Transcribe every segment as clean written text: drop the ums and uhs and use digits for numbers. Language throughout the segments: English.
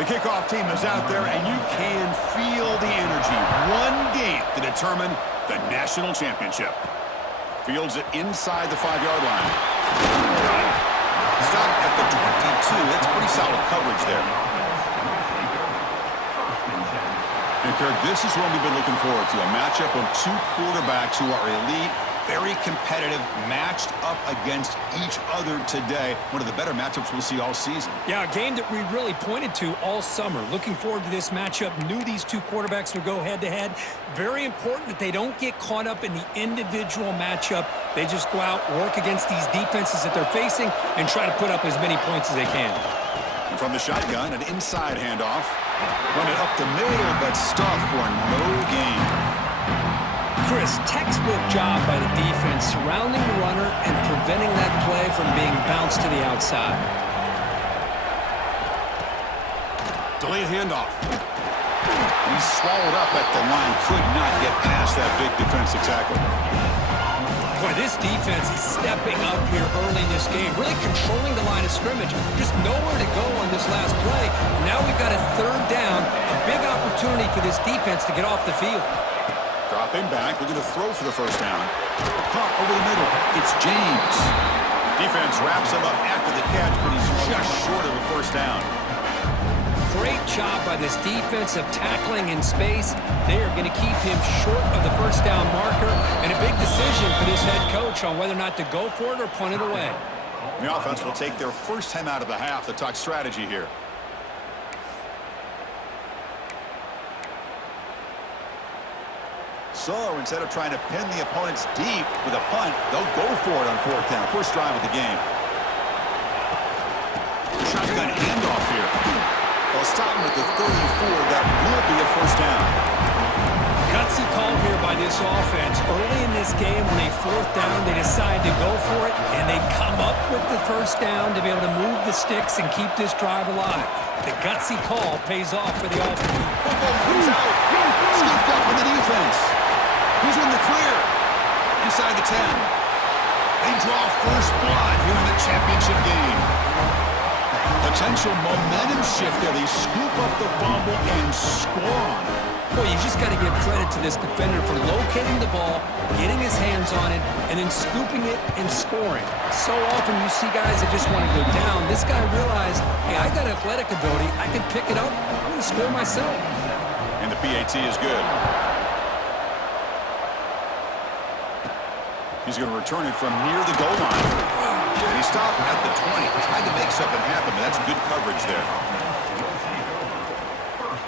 The kickoff team is out there, and you can feel the energy. One game to determine the national championship. Fields it inside the 5-yard line. Stop at the 22. That's pretty solid coverage there. And Kirk, this is what we've been looking forward to, a matchup of two quarterbacks who are elite, very competitive, matched up against each other today. One of the better matchups we'll see all season. Yeah, a game that we really pointed to all summer. Looking forward to this matchup. Knew these two quarterbacks would go head-to-head. Very important that they don't get caught up in the individual matchup. They just go out, work against these defenses that they're facing, and try to put up as many points as they can. And from the shotgun, an inside handoff. Run it up the middle, but stuffed for no gain. Chris, textbook job by the defense surrounding the runner and preventing that play from being bounced to the outside. Delayed handoff. He's swallowed up at the line. Could not get past that big defensive tackle. Boy, this defense is stepping up here early in this game, really controlling the line of scrimmage. Just nowhere to go on this last play. Now we've got a third down, a big opportunity for this defense to get off the field. Dropping back, looking to throw for the first down. Caught over the middle. It's James. Defense wraps him up after the catch, but he's just short of a first down. Great job by this defense of tackling in space. They are going to keep him short of the first down marker, and a big decision for this head coach on whether or not to go for it or punt it away. The offense will take their first time out of the half to talk strategy here. So instead of trying to pin the opponents deep with a punt, they'll go for it on fourth down. First drive of the game. Shotgun handoff here. They'll stop him at the 34. That will be a first down. Gutsy call here by this offense. Early in this game, when they fourth down, they decide to go for it, and they come up with the first down to be able to move the sticks and keep this drive alive. The gutsy call pays off for the offense. Football comes out. Scooped up in the defense. Who's in the clear? Inside the 10. They draw first blood here in the championship game. Potential momentum shift there. They scoop up the fumble and score on it. Boy, you just got to give credit to this defender for locating the ball, getting his hands on it, and then scooping it and scoring. So often you see guys that just want to go down. This guy realized, hey, I got athletic ability. I can pick it up. I'm going to score myself. And the PAT is good. He's going to return it from near the goal line. And he stopped at the 20. Tried to make something happen, but that's good coverage there.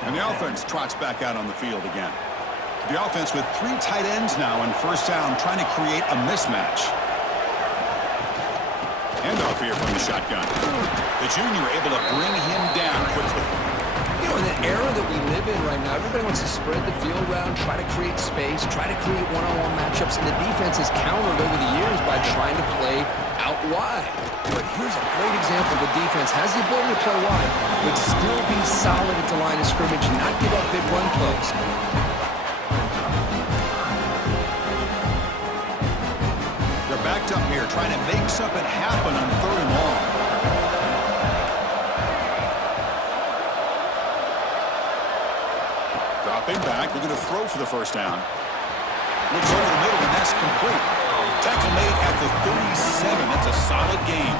And the offense trots back out on the field again. The offense with 3 tight ends now in first down, trying to create a mismatch. Handoff here from the shotgun. The junior able to bring him down quickly. You know, in the era that we live in right now, everybody wants to spread the field around, try to create space, try to create one-on-one matchups, and the defense has countered over the years by trying to play out wide. But here's a great example. The defense has the ability to play wide, but still be solid at the line of scrimmage and not give up big run plays. They're backed up here, trying to make something happen on 3rd and long. Dropping back, looking to throw for the first down. Looks over the middle, and that's complete. Tackle made at the 37. That's a solid gain.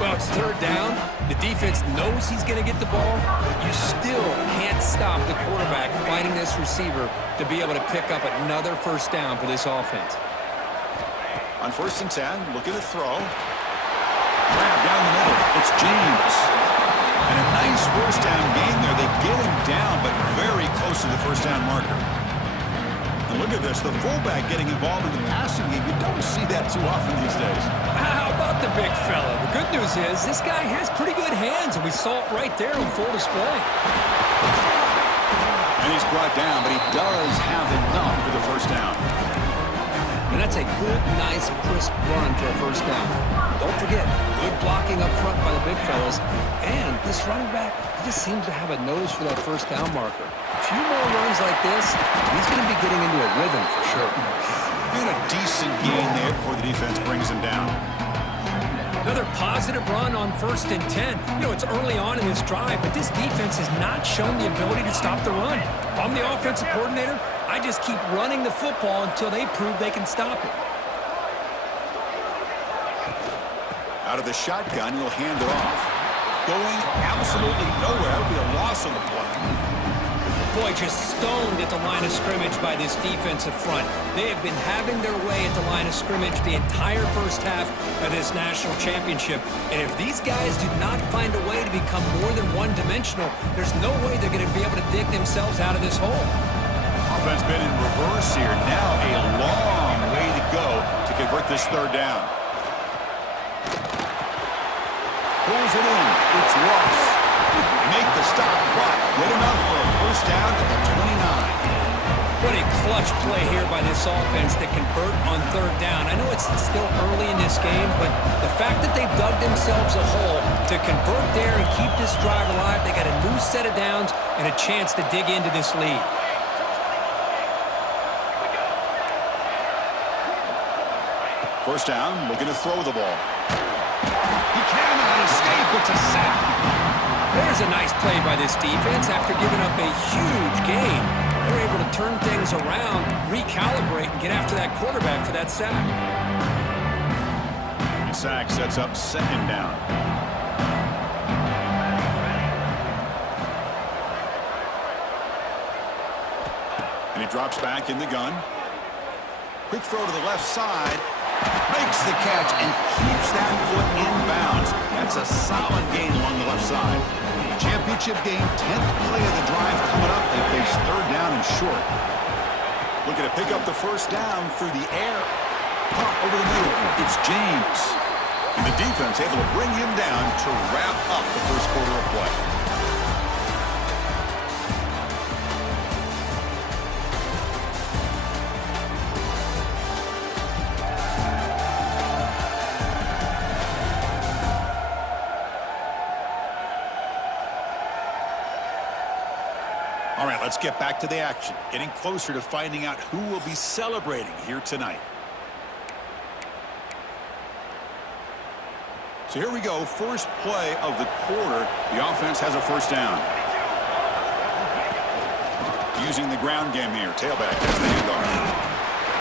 Well, it's 3rd down. The defense knows he's going to get the ball. You still can't stop the quarterback finding this receiver to be able to pick up another first down for this offense. On 1st and 10, looking to throw. Grab down the middle. It's James. And a nice first down gain there. They get him down, but very close to the first down marker. And look at this, the fullback getting involved in the passing game. You don't see that too often these days. How about the big fella? The good news is this guy has pretty good hands, and we saw it right there on full display. And he's brought down, but he does have enough for the first down. And that's a good, nice, crisp run for a first down. Don't forget, good blocking up front by the big fellas. And this running back, he just seems to have a nose for that first down marker. A few more runs like this, he's going to be getting into a rhythm for sure. And a decent gain there before the defense brings him down. Another positive run on 1st and 10. You know, it's early on in this drive, but this defense has not shown the ability to stop the run. If I'm the offensive coordinator, I just keep running the football until they prove they can stop it. Out of the shotgun, he'll hand it off. Going absolutely nowhere. It'll be a loss on the play. Boy, just stoned at the line of scrimmage by this defensive front. They have been having their way at the line of scrimmage the entire first half of this national championship. And if these guys do not find a way to become more than one-dimensional, there's no way they're going to be able to dig themselves out of this hole. Offense been in reverse here. Now a long way to go to convert this third down. Pulls it in. It's Ross. Make the stop, but good enough for a first down at the 29. What a clutch play here by this offense to convert on third down. I know it's still early in this game, but the fact that they've dug themselves a hole to convert there and keep this drive alive, they got a new set of downs and a chance to dig into this lead. First down, looking to throw the ball. He cannot escape. It's a sack. There's a nice play by this defense. After giving up a huge gain, they're able to turn things around, recalibrate, and get after that quarterback for that sack. Sack sets up second down. And he drops back in the gun. Quick throw to the left side. Makes the catch and keeps that foot in bounds. That's a solid gain along the left side. Championship game, 10th play of the drive coming up. They face third down and short. Looking to pick up the first down through the air. Pump over the middle. It's James. And the defense able to bring him down to wrap up the first quarter of play. All right, let's get back to the action. Getting closer to finding out who will be celebrating here tonight. So here we go. First play of the quarter. The offense has a first down. Using the ground game here. Tailback has the handoff.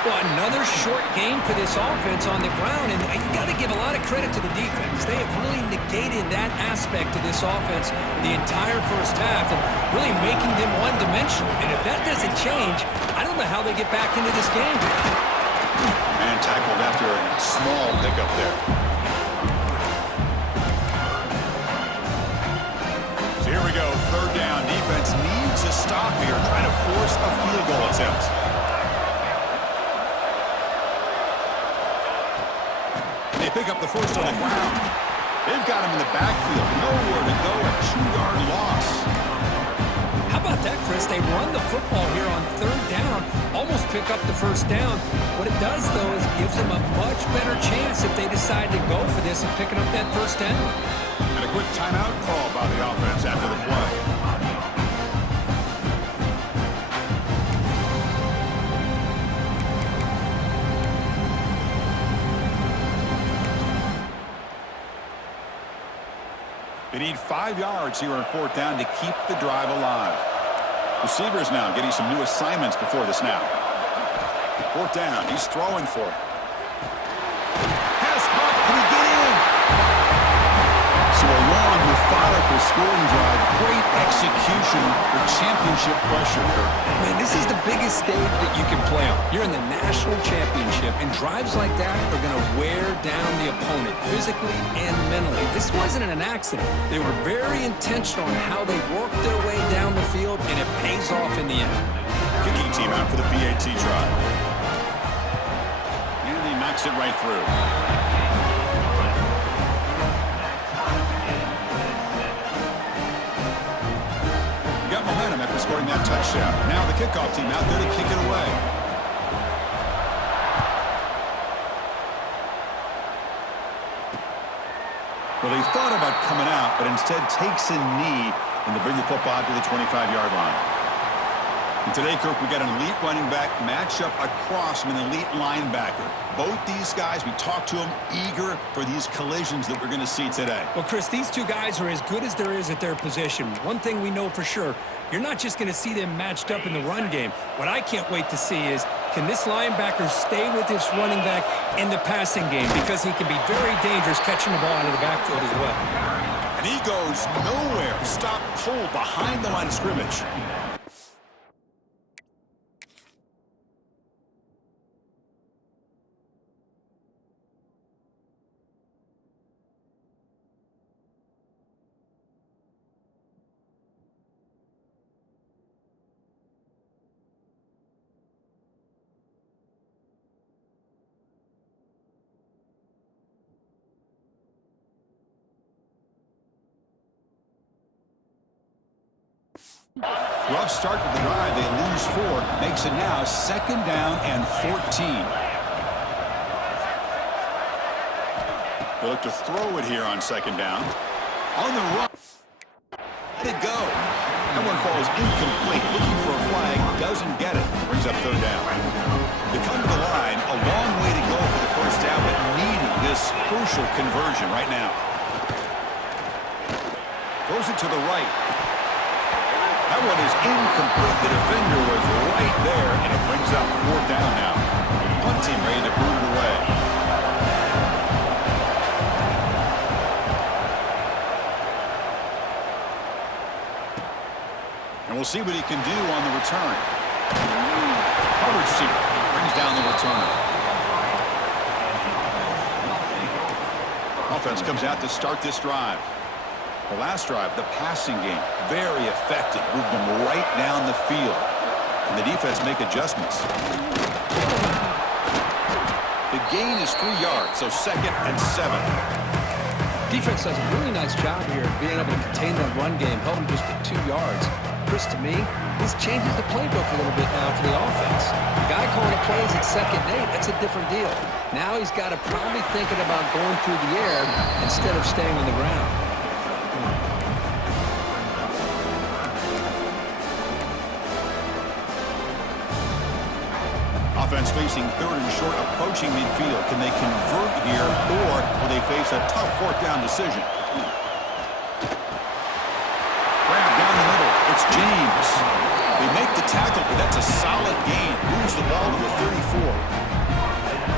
Well, another short game for this offense on the ground, and you got to give a lot of credit to the defense. They have really negated that aspect of this offense the entire first half and really making them one-dimensional. And if that doesn't change, I don't know how they get back into this game. And tackled after a small pickup there. So here we go, third down. Defense needs a stop here, trying to force a field goal attempt. They pick up the first on the ground. They've got him in the backfield. Nowhere to go. A 2-yard loss. How about that, Chris? They run the football here on third down, almost pick up the first down. What it does, though, is it gives them a much better chance if they decide to go for this and picking up that first down. And a quick timeout call by the offense after the play. They need 5 yards here on fourth down to keep the drive alive. Receivers now getting some new assignments before the snap. Fourth down, he's throwing for it. Pass caught, can he get in? So a long, methodical scoring drive. Great execution for championship pressure. Man, this is the biggest stage that you can play on. You're in the national championship, and drives like that are going to wear down the opponent physically and mentally. This wasn't an accident. They were very intentional in how they worked their way down the field, and it pays off in the end. Kicking team out for the PAT try. And he knocks it right through. Momentum after scoring that touchdown. Now the kickoff team out there to kick it away. Well, he thought about coming out, but instead takes a knee and to bring the football out to the 25-yard line. And today, Kirk, we got an elite running back matchup across from an elite linebacker. Both these guys, we talked to them, eager for these collisions that we're going to see today. Well, Chris, these two guys are as good as there is at their position. One thing we know for sure, you're not just going to see them matched up in the run game. What I can't wait to see is, can this linebacker stay with this running back in the passing game? Because he can be very dangerous catching the ball out of the backfield as well. And he goes nowhere. Stop, pull behind the line of scrimmage. Rough start to the drive. They lose 4. Makes it now 2nd down and 14. They look to throw it here on 2nd down. On the run. Let it go. That one falls incomplete. Looking for a flag. Doesn't get it. Brings up 3rd down. They come to the line. A long way to go for the 1st down, but needing this crucial conversion right now. Throws it to the right. That one is incomplete. The defender was right there, and it brings up 4th down now. Punt team ready to boot it away. And we'll see what he can do on the return. Coverage seat brings down the returner. Offense comes out to start this drive. The last drive, the passing game, very effective. Moved them right down the field. And the defense make adjustments. The gain is 3 yards, so 2nd and 7. Defense does a really nice job here being able to contain that run game, held them just at 2 yards. Chris, to me, this changes the playbook a little bit now for the offense. The guy calling the plays at 2nd and 8, that's a different deal. Now he's got to probably thinking about going through the air instead of staying on the ground. Offense facing 3rd and short, approaching midfield. Can they convert here, or will they face a tough 4th down decision? Grab down the middle. It's James. They make the tackle, but that's a solid gain. Moves the ball to the 34.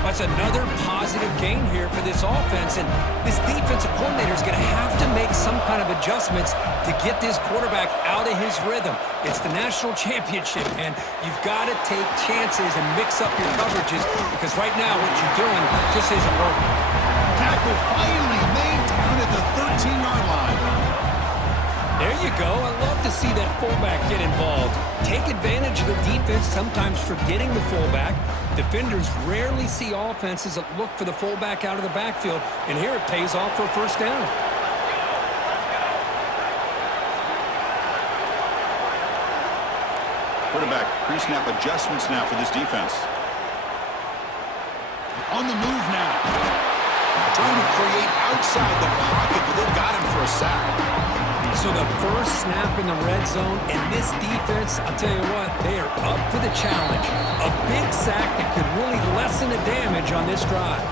That's another positive gain here for this offense, and this defensive coordinator is going to have to make some kind of adjustments to get this quarterback out of his rhythm. It's the national championship, and you've got to take chances and mix up your coverages, because right now what you're doing just isn't working. Tackle finally made down at the 13-yard line. There you go. I love to see that fullback get involved. Take advantage of the defense, sometimes forgetting the fullback. Defenders rarely see offenses that look for the fullback out of the backfield, and here it pays off for a 1st down. Quarterback pre-snap adjustments now for this defense. On the move now. Trying to create outside the pocket, but they've got him for a sack. So the first snap in the red zone, and this defense, I'll tell you what, they are up for the challenge. A big sack that could really lessen the damage on this drive.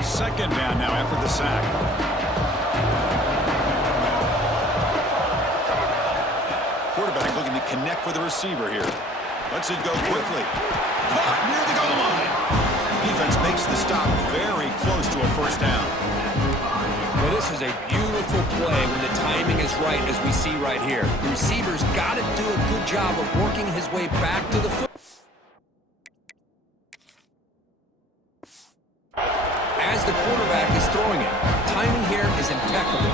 2nd down now after the sack. Quarterback looking to connect with the receiver here. Lets it go quickly. Caught near the goal line. Defense makes the stop very close to a 1st down. Well, this is a beautiful play when the timing is right, as we see right here. The receiver's got to do a good job of working his way back to the foot. As the quarterback is throwing it, timing here is impeccable.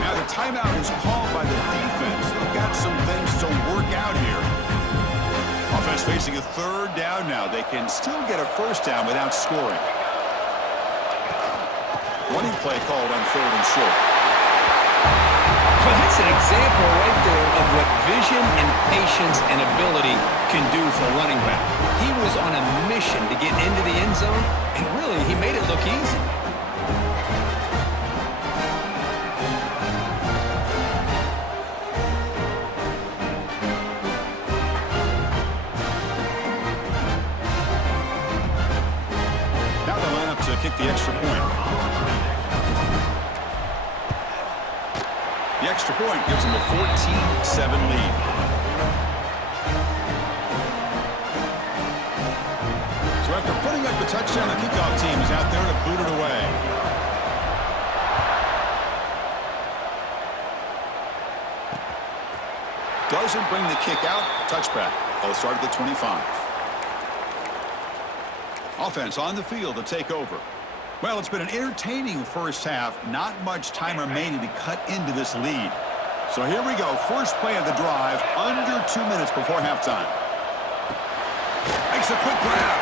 Now the timeout is called by the defense. They've got some things to work out here. Offense facing a 3rd down now. They can still get a 1st down without scoring. Running play called on 3rd and short. Well, that's an example right there of what vision and patience and ability can do for a running back. He was on a mission to get into the end zone, and really, he made it look easy. point gives them a 14-7 lead. So after putting up the touchdown, the kickoff team is out there to boot it away. Doesn't bring the kick out. Touchback. They'll start at the 25. Offense on the field to take over. Well, it's been an entertaining first half. Not much time remaining to cut into this lead. So here we go. First play of the drive. Under 2 minutes before halftime. Makes a quick grab.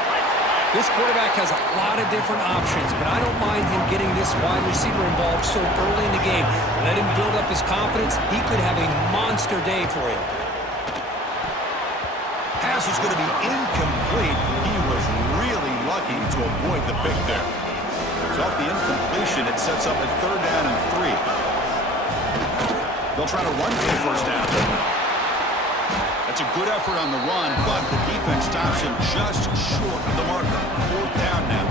This quarterback has a lot of different options, but I don't mind him getting this wide receiver involved so early in the game. Let him build up his confidence. He could have a monster day for you. Pass is going to be incomplete. He was really lucky to avoid the pick there. So off the incompletion, it sets up a 3rd down and 3. They'll try to run for the first down. That's a good effort on the run, but the defense stops him just short of the marker. 4th down now.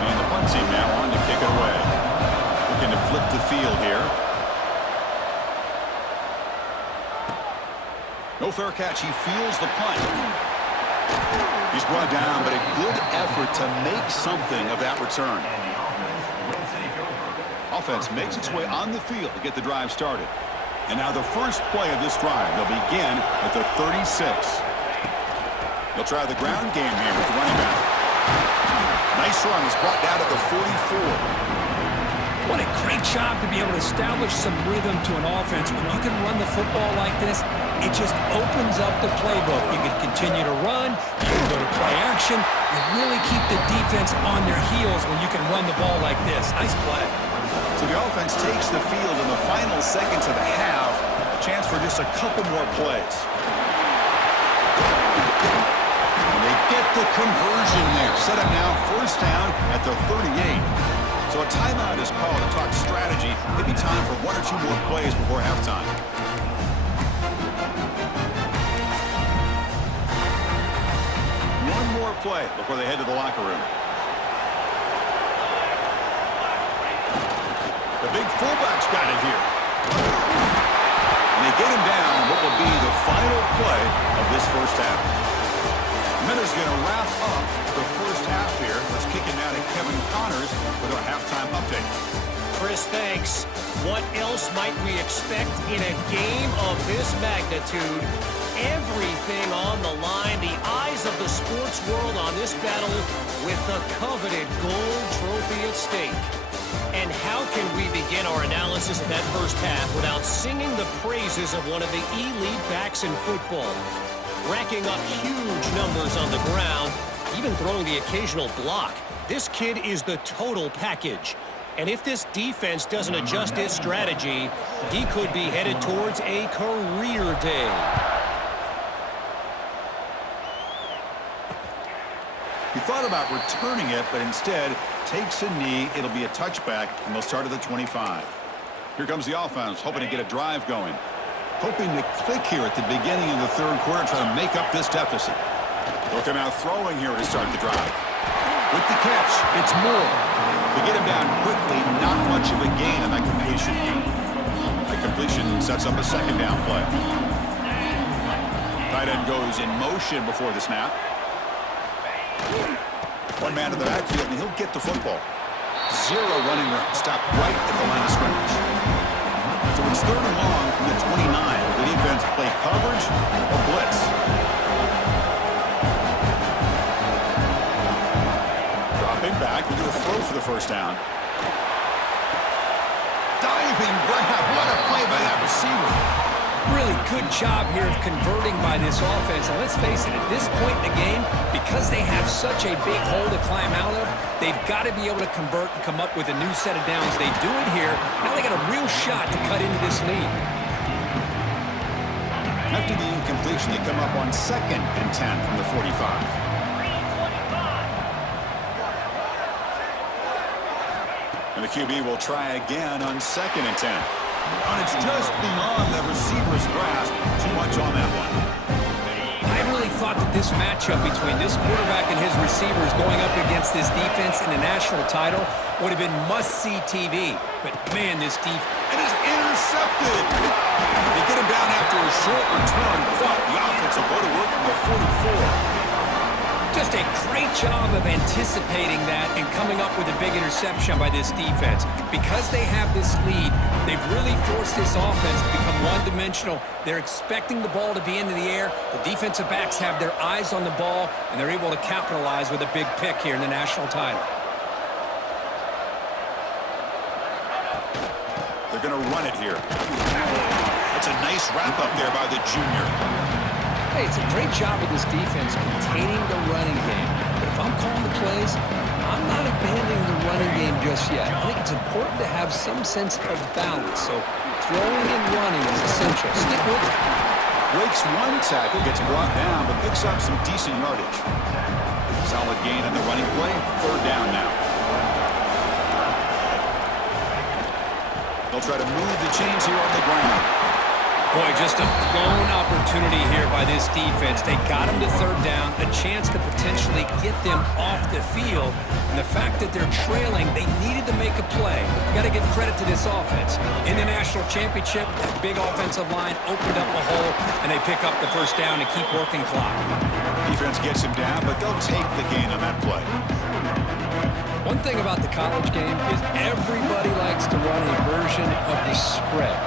And the punt team now on to kick it away. Looking to flip the field here. No fair catch. He feels the punt. He's brought down, but a good effort to make something of that return. Offense makes its way on the field to get the drive started. And now the first play of this drive. They'll begin at the 36. They'll try the ground game here with the running back. Nice run. He's brought down at the 44. What a great job to be able to establish some rhythm to an offense. When you can run the football like this, it just opens up the playbook. You can continue to run. You can go to play action. You really keep the defense on their heels when you can run the ball like this. Nice play. So the offense takes the field in the final seconds of the half. A chance for just a couple more plays. And they get the conversion there. Set up now, first down at the 38. So a timeout is called to talk strategy. Maybe time for 1 or 2 more plays before halftime. One more play before they head to the locker room. The big fullback's got it here. And they get him down what will be the final play of this first half. Minutes going to wrap up the first half here. Let's kick it now to Kevin Connors with our halftime update. Chris, thanks. What else might we expect in a game of this magnitude? Everything on the line. The eyes of the sports world on this battle with the coveted gold trophy at stake. And how can we begin our analysis of that first half without singing the praises of one of the elite backs in football? Racking up huge numbers on the ground, even throwing the occasional block. This kid is the total package. And if this defense doesn't adjust its strategy, he could be headed towards a career day. He thought about returning it, but instead takes a knee. It'll be a touchback, and they'll start at the 25. Here comes the offense, hoping to get a drive going. Hoping to click here at the beginning of the third quarter, trying to make up this deficit. They'll come out throwing here to start the drive. With the catch, it's Moore. They get him down quickly, not much of a gain on that completion. That completion sets up a second down play. Tight end goes in motion before the snap. One man to the backfield, and he'll get the football. 0 running room. Stop right at the line of scrimmage. So it's 3rd and long from the 29. The defense play coverage or blitz. Dropping back. We'll do a throw for the first down. Diving grab. What a play by that receiver. Really good job here of converting by this offense. And let's face it, at this point in the game, because they have such a big hole to climb out of, they've got to be able to convert and come up with a new set of downs. They do it here. Now they got a real shot to cut into this lead. After the incompletion, they come up on 2nd and 10 from the 45. And the QB will try again on 2nd and 10. And it's just beyond the receiver's grasp. Too much on that one. I really thought that this matchup between this quarterback and his receivers going up against this defense in the national title would have been must-see TV. But, man, this defense... And it's intercepted. They get him down after a short return, but the offense will go to work from the 44. Just a great job of anticipating that and coming up with a big interception by this defense. Because they have this lead, they've really forced this offense to become one-dimensional. They're expecting the ball to be into the air. The defensive backs have their eyes on the ball, and they're able to capitalize with a big pick here in the national title. They're going to run it here. That's a nice wrap-up there by the junior. Hey, it's a great job of this defense containing the running game. But if I'm calling the plays, I'm not abandoning the running game just yet. I think it's important to have some sense of balance. So throwing and running is essential. Stick with it. Breaks one tackle, gets brought down, but picks up some decent yardage. Solid gain on the running play. Third down now. They'll try to move the chains here on the ground. Boy, just a blown opportunity here by this defense. They got him to third down, a chance to potentially get them off the field. And the fact that they're trailing, they needed to make a play. You got to give credit to this offense. In the national championship, that big offensive line opened up a hole, and they pick up the first down and keep working clock. Defense gets him down, but they'll take the gain on that play. One thing about the college game is everybody likes to run a version of the spread.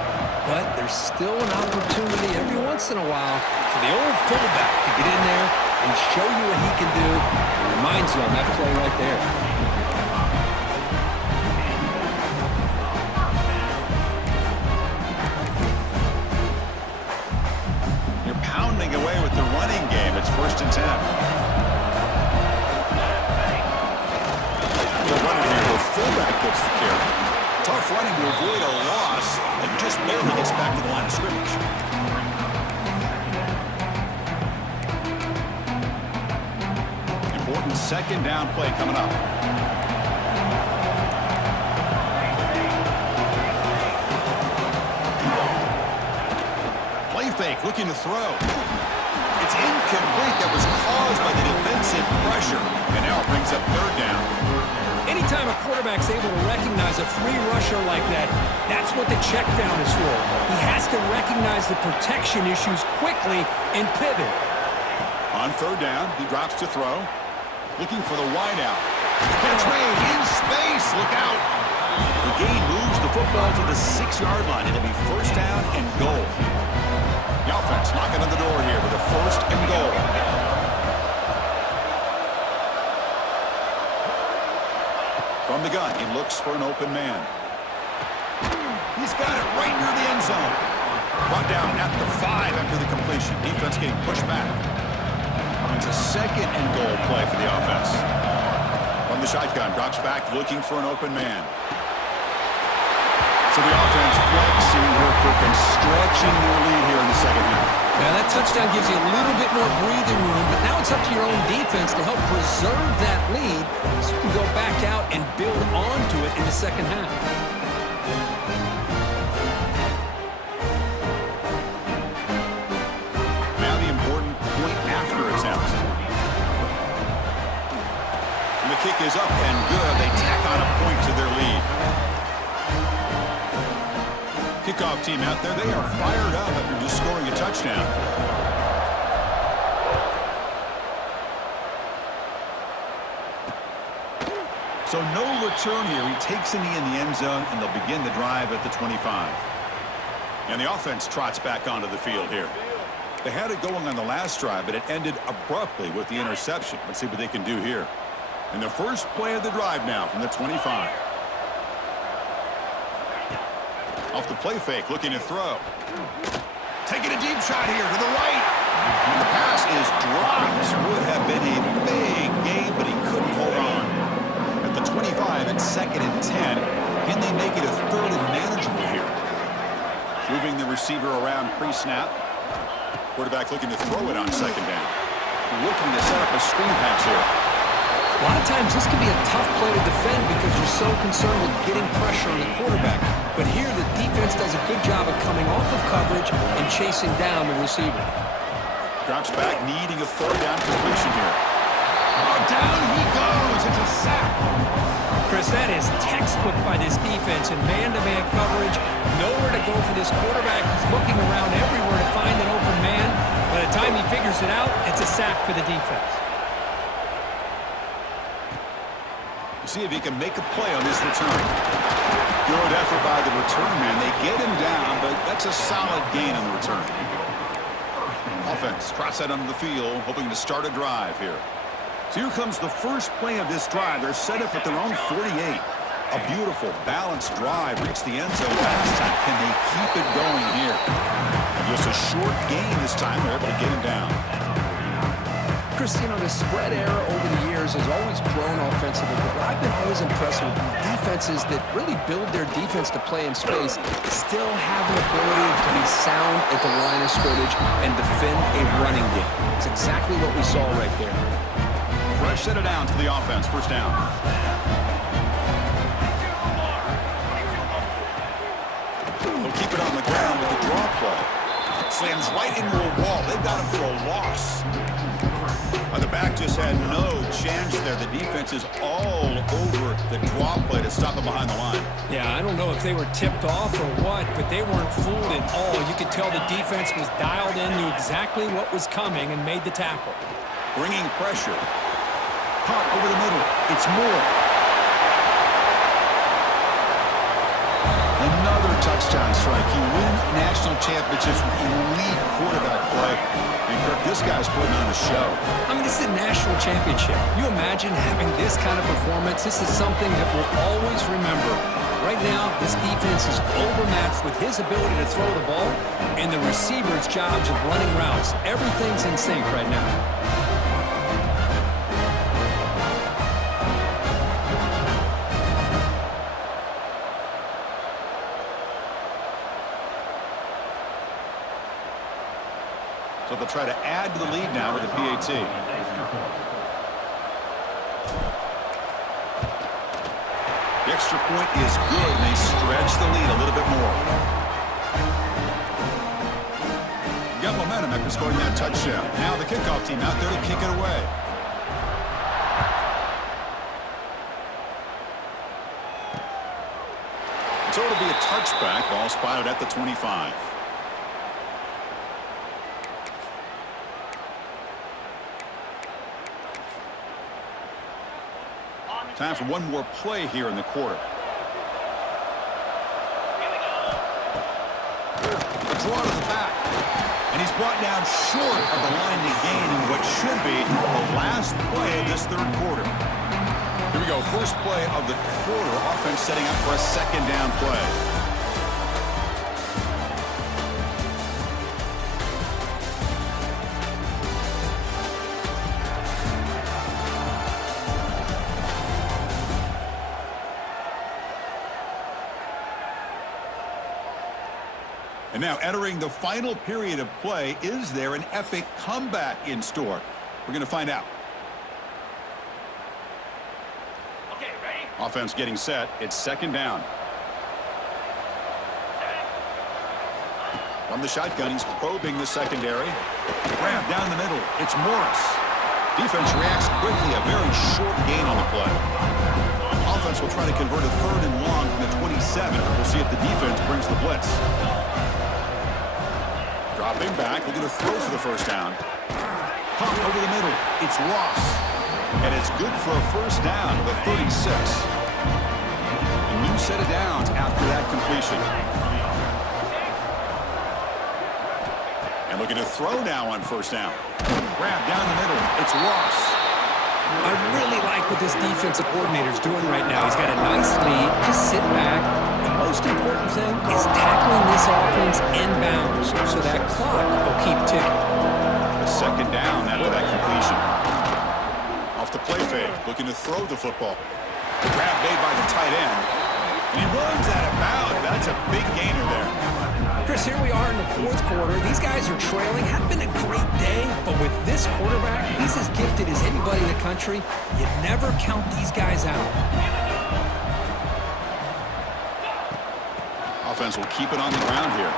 But there's still an opportunity every once in a while for the old fullback to get in there and show you what he can do. It reminds you on that play right there. You're pounding away with the running game. It's 1st and 10. They'll run it here. The fullback gets the carry. Tough running to avoid a loss and just barely gets back to the line of scrimmage. Important second down play coming up. Play fake, looking to throw. It's incomplete. That was caused by the defensive pressure. And now it brings up third down. Anytime a quarterback's able to recognize a free rusher like that, that's what the check down is for. He has to recognize the protection issues quickly and pivot. On third down, he drops to throw. Looking for the wide out. Catch made in space. Look out. The gain moves the football to the 6-yard line. It'll be first down and goal. The offense knocking on the door here with a first and goal. From the gun, he looks for an open man. He's got it right near the end zone. Brought down at the 5 after the completion. Defense getting pushed back. It's a second and goal play for the offense. From the shotgun, drops back looking for an open man. So the offense flexing real quick and stretching their lead here in the second half. Now that touchdown gives you a little bit more breathing room, but now it's up to your own defense to help preserve that lead so you can go back out and build onto it in the second half. Now the important point after attempt. And the kick is up and good. They tack on a point to their lead. Kickoff team out there, they are fired up after just scoring a touchdown. So no return here. He takes a knee in the end zone, and they'll begin the drive at the 25. And the offense trots back onto the field here. They had it going on the last drive, but it ended abruptly with the interception. Let's see what they can do here. And the first play of the drive now from the 25. Off the play fake, looking to throw. Taking a deep shot here to the right. And the pass is dropped. Would have been a big gain, but he couldn't hold on. At the 25, it's 2nd and 10. Can they make it a 3rd and manageable here? Moving the receiver around pre-snap. Quarterback looking to throw it on 2nd down. Looking to set up a screen pass here. A lot of times this can be a tough play to defend because you're so concerned with getting pressure on the quarterback. But here the defense does a good job of coming off of coverage and chasing down the receiver. Drops back, needing a 3rd down completion here. Oh, down he goes. It's a sack. Chris, that is textbook by this defense in man-to-man coverage. Nowhere to go for this quarterback. He's looking around everywhere to find an open man. By the time he figures it out, it's a sack for the defense. See if he can make a play on this return. Good effort by the return man. They get him down, but that's a solid gain on the return. Offense cross that onto the field, hoping to start a drive here. So here comes the first play of this drive. They're set up at their own 48. A beautiful, balanced drive. Reach the end zone last time. Can they keep it going here? Just a short gain this time. They're able to get him down. Chris, you know, the spread era over the years has always grown offensively, but I've been always impressed with defenses that really build their defense to play in space, still have an ability to be sound at the line of scrimmage and defend a running game. It's exactly what we saw right there. Fresh set of downs for the offense. First down. They'll keep it on the ground with the draw play. Slams right into a wall. They've got him for a loss. The back just had no chance there. The defense is all over the draw play to stop him behind the line. Yeah, I don't know if they were tipped off or what, but they weren't fooled at all. You could tell the defense was dialed in, knew exactly what was coming, and made the tackle. Bringing pressure. Punt over the middle. It's Moore. Another touchdown strike. You win national championships with elite quarterback play. And Kirk, this guy's putting on a show. I mean, this is a national championship. You imagine having this kind of performance? This is something that we'll always remember. Right now, this defense is overmatched with his ability to throw the ball and the receiver's jobs of running routes. Everything's in sync right now. So they'll try to add to the lead now with the PAT. The extra point is good, and they stretch the lead a little bit more. Got momentum after scoring that touchdown. Now the kickoff team out there to kick it away. So it'll be a touchback. Ball spotted at the 25. Time for one more play here in the quarter. A draw to the back. And he's brought down short of the line to gain in what should be the last play of this third quarter. Here we go. First play of the quarter. Offense setting up for a second down play. And now entering the final period of play, is there an epic comeback in store? We're going to find out. Okay, ready? Offense getting set. It's second down. From the shotgun, he's probing the secondary. Grab down the middle. It's Morris. Defense reacts quickly. A very short gain on the play. Offense will try to convert a third and long from the 27. We'll see if the defense brings the blitz. Dropping back, looking to throw for the first down. Pump over the middle. It's Ross. And it's good for a first down to the 36. A new set of downs after that completion. And looking to throw now on first down. Grab down the middle. It's Ross. I really like what this defensive coordinator's doing right now. He's got a nice lead. Just sit back. The most important thing is tackling this offense inbounds so that clock will keep ticking. Second down after that completion. Off the play fake. Looking to throw the football. The grab made by the tight end. And he runs out of bounds. That's a big gainer there. Chris, here we are in the fourth quarter. These guys are trailing. Hadn't been a great day, but with this quarterback, he's as gifted as anybody in the country. You never count these guys out. Offense will keep it on the ground here.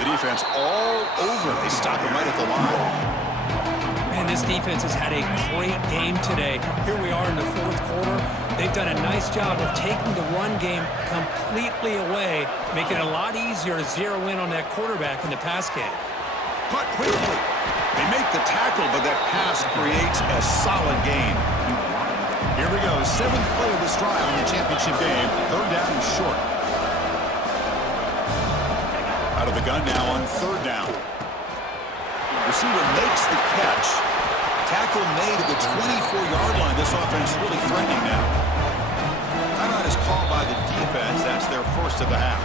The defense all over. They stop him right at the line. Man, this defense has had a great game today. Here we are in the fourth quarter. They've done a nice job of taking the run game completely away, making it a lot easier to zero in on that quarterback in the pass game. Caught quickly. They make the tackle, but that pass creates a solid gain. Here we go. 7th play of this drive in the championship game. 3rd down and short. Out of the gun now on 3rd down. Receiver makes the catch. Tackle made at the 24-yard line. This offense really threatening now. Timeout is called by the defense. That's their first of the half.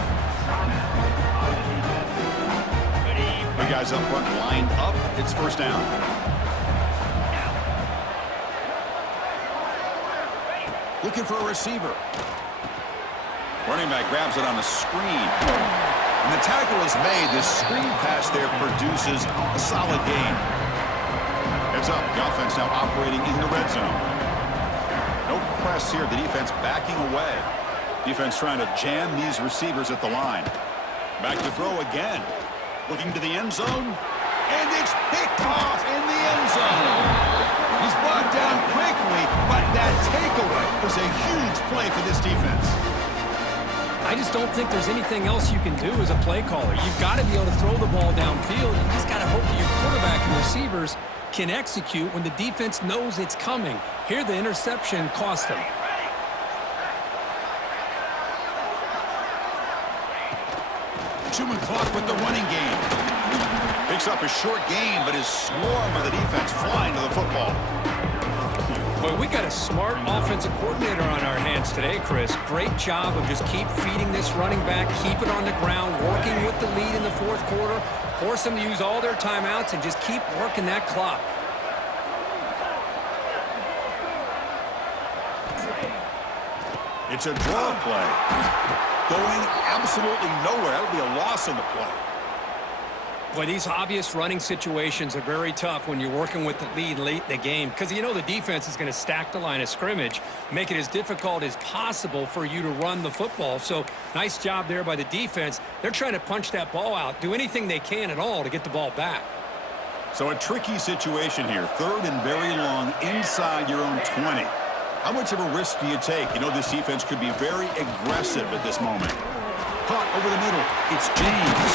The guys up front lined up. It's 1st down. Looking for a receiver. Running back grabs it on the screen. And the tackle is made. This screen pass there produces a solid gain. Heads up. The offense now operating in the red zone. No press here. The defense backing away. Defense trying to jam these receivers at the line. Back to throw again. Looking to the end zone. And it's picked off in the end zone. He's brought down quickly, but that takeaway is a huge play for this defense. I just don't think there's anything else you can do as a play caller. You've got to be able to throw the ball downfield. You just got to hope that your quarterback and receivers can execute when the defense knows it's coming. Here, the interception cost them. Chewing clock with the running game. Picks up a short gain, but is swarmed by the defense flying to the football. Boy, we got a smart offensive coordinator on our hands today, Chris. Great job of just keep feeding this running back, keep it on the ground, working with the lead in the fourth quarter, force them to use all their timeouts, and just keep working that clock. It's a draw play. Going absolutely nowhere. That would be a loss on the play. Boy, these obvious running situations are very tough when you're working with the lead late in the game because you know the defense is going to stack the line of scrimmage, make it as difficult as possible for you to run the football. So nice job there by the defense. They're trying to punch that ball out, do anything they can at all to get the ball back. So a tricky situation here. 3rd and very long inside your own 20. How much of a risk do you take? You know this defense could be very aggressive at this moment. Caught over the middle. It's James.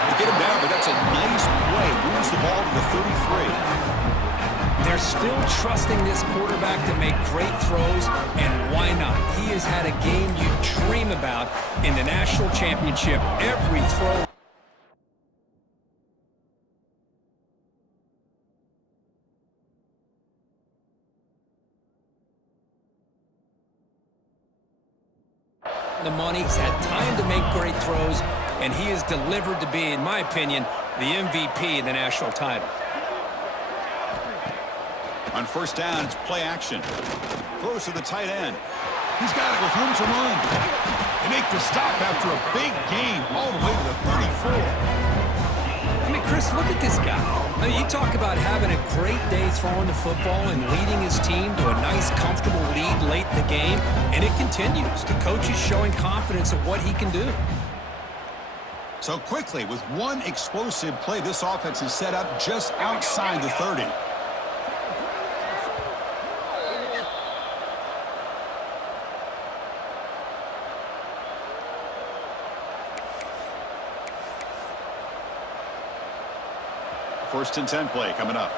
They get him down, but that's a nice play. Moves the ball to the 33. They're still trusting this quarterback to make great throws, and why not? He has had a game you dream about in the national championship. Every throw. The money. He's had time to make great throws, and he is delivered to be, in my opinion, the MVP in the national title. On 1st down, it's play action. Throws to the tight end. He's got it with room to run. They make the stop after a big gain all the way to the 34. I mean, Chris, look at this guy. I mean, you talk about having a great day throwing the football and leading his team to a nice, comfortable lead late in the game, and it continues. The coach is showing confidence of what he can do. So quickly, with one explosive play, this offense is set up just outside the 30. First and 10 play coming up.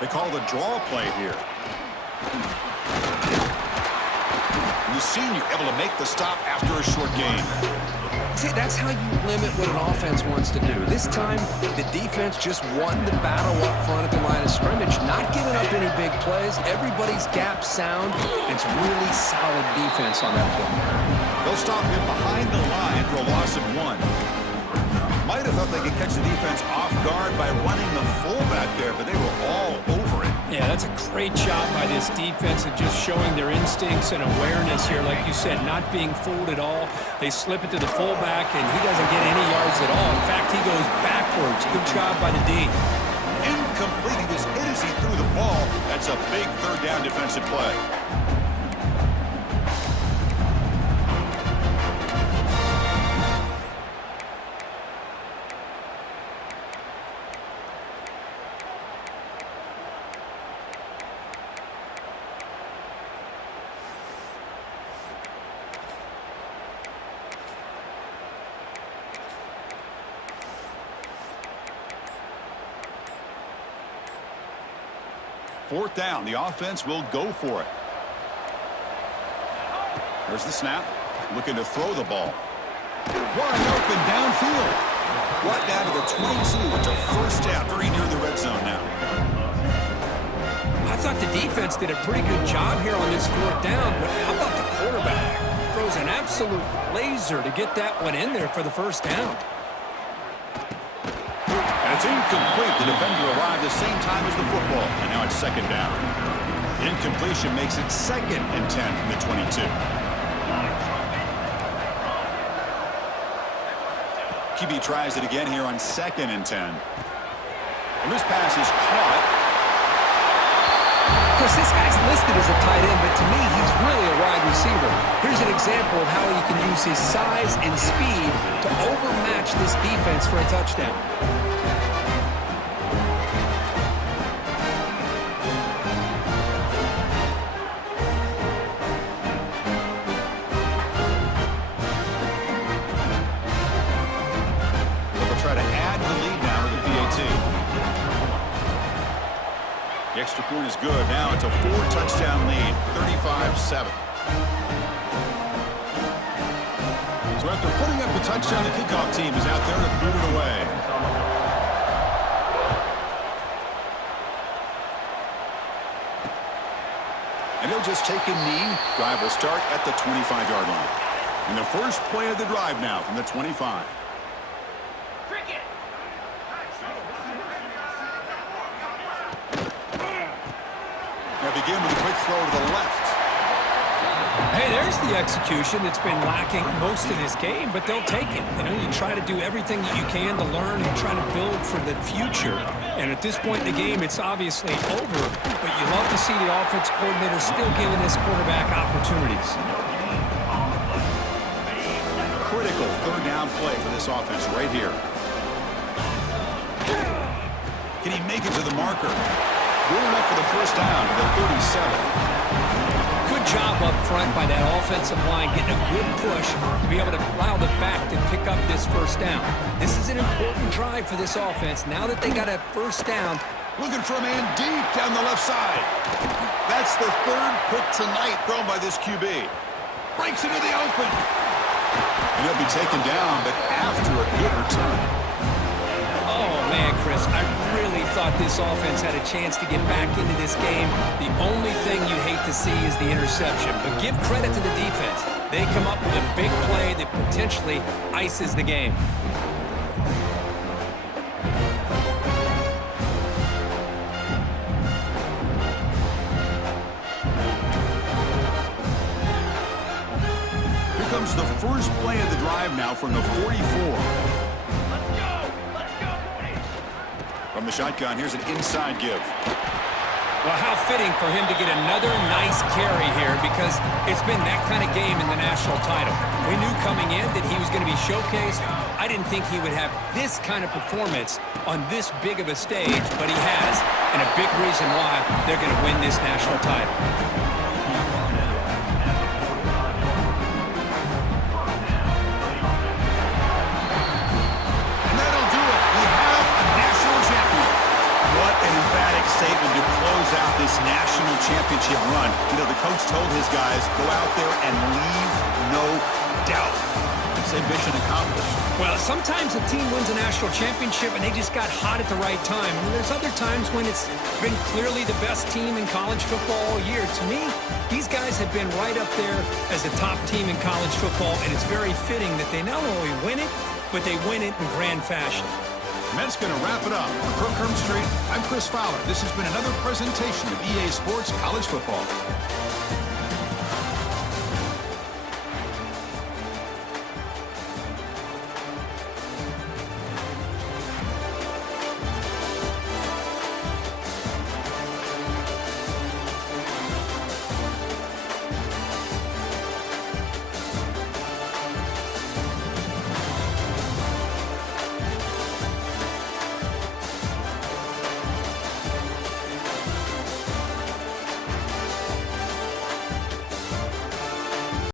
They call the draw play here. And the senior able to make the stop after a short gain. See, that's how you limit what an offense wants to do. This time, the defense just won the battle up front at the line of scrimmage, not giving up any big plays. Everybody's gap sound. It's really solid defense on that play. They'll stop him behind the line for a loss of 1. Might have thought they could catch the defense off guard by running the fullback there, but they were all over it. Yeah, that's a great job by this defense of just showing their instincts and awareness here. Like you said, not being fooled at all. They slip it to the fullback, and he doesn't get any yards at all. In fact, he goes backwards. Good job by the D. Incomplete. He just hit as he threw the ball. That's a big 3rd down defensive play. 4th down. The offense will go for it. There's the snap. Looking to throw the ball. Wide open downfield. Right down to the 22. It's a 1st down. Very near the red zone now. I thought the defense did a pretty good job here on this 4th down, but how about the quarterback? Throws an absolute laser to get that one in there for the 1st down. And it's incomplete. The defender arrived the same time as the football, and now it's 2nd down. Incompletion makes it 2nd and 10 from the 22. QB tries it again here on 2nd and 10. And this pass is caught. Chris, this guy's listed as a tight end, but to me, he's really a wide receiver. Here's an example of how he can use his size and speed to overmatch this defense for a touchdown. They'll try to add the lead now to the PAT. The extra point is good. Now it's a 4-touchdown lead, 35-7. So after putting up the touchdown, the kickoff team is out there to boot it away. And he'll just take a knee. Drive will start at the 25-yard line. And the first play of the drive now from the 25. Begin with a quick throw to the left. Hey, there's the execution that's been lacking most of this game, but they'll take it. You know, you try to do everything that you can to learn and try to build for the future. And at this point in the game, it's obviously over, but you love to see the offense coordinator still giving this quarterback opportunities. Critical 3rd down play for this offense right here. Can he make it to the marker? Good enough for the 1st down to the 37. Good job up front by that offensive line, getting a good push to be able to allow the back to pick up this 1st down. This is an important drive for this offense. Now that they got a 1st down. Looking for a man deep down the left side. That's the 3rd pick tonight thrown by this QB. Breaks into the open. And he'll be taken down, but after a good return. Oh, man, Chris, I really thought this offense had a chance to get back into this game. The only thing you hate to see is the interception. But give credit to the defense. They come up with a big play that potentially ices the game. Here comes the first play of the drive now from the 44. From the shotgun, here's an inside give. Well, how fitting for him to get another nice carry here, because it's been that kind of game in the national title. We knew coming in that he was going to be showcased. I didn't think he would have this kind of performance on this big of a stage, but he has, and a big reason why they're going to win this national title. Statement to close out this national championship run. You know, the coach told his guys, go out there and leave no doubt. Say mission accomplished. Well, sometimes a team wins a national championship and they just got hot at the right time. And there's other times when it's been clearly the best team in college football all year. To me, these guys have been right up there as the top team in college football, and it's very fitting that they not only win it, but they win it in grand fashion. And that's going to wrap it up. For Kirk Street, I'm Chris Fowler. This has been another presentation of EA Sports College Football.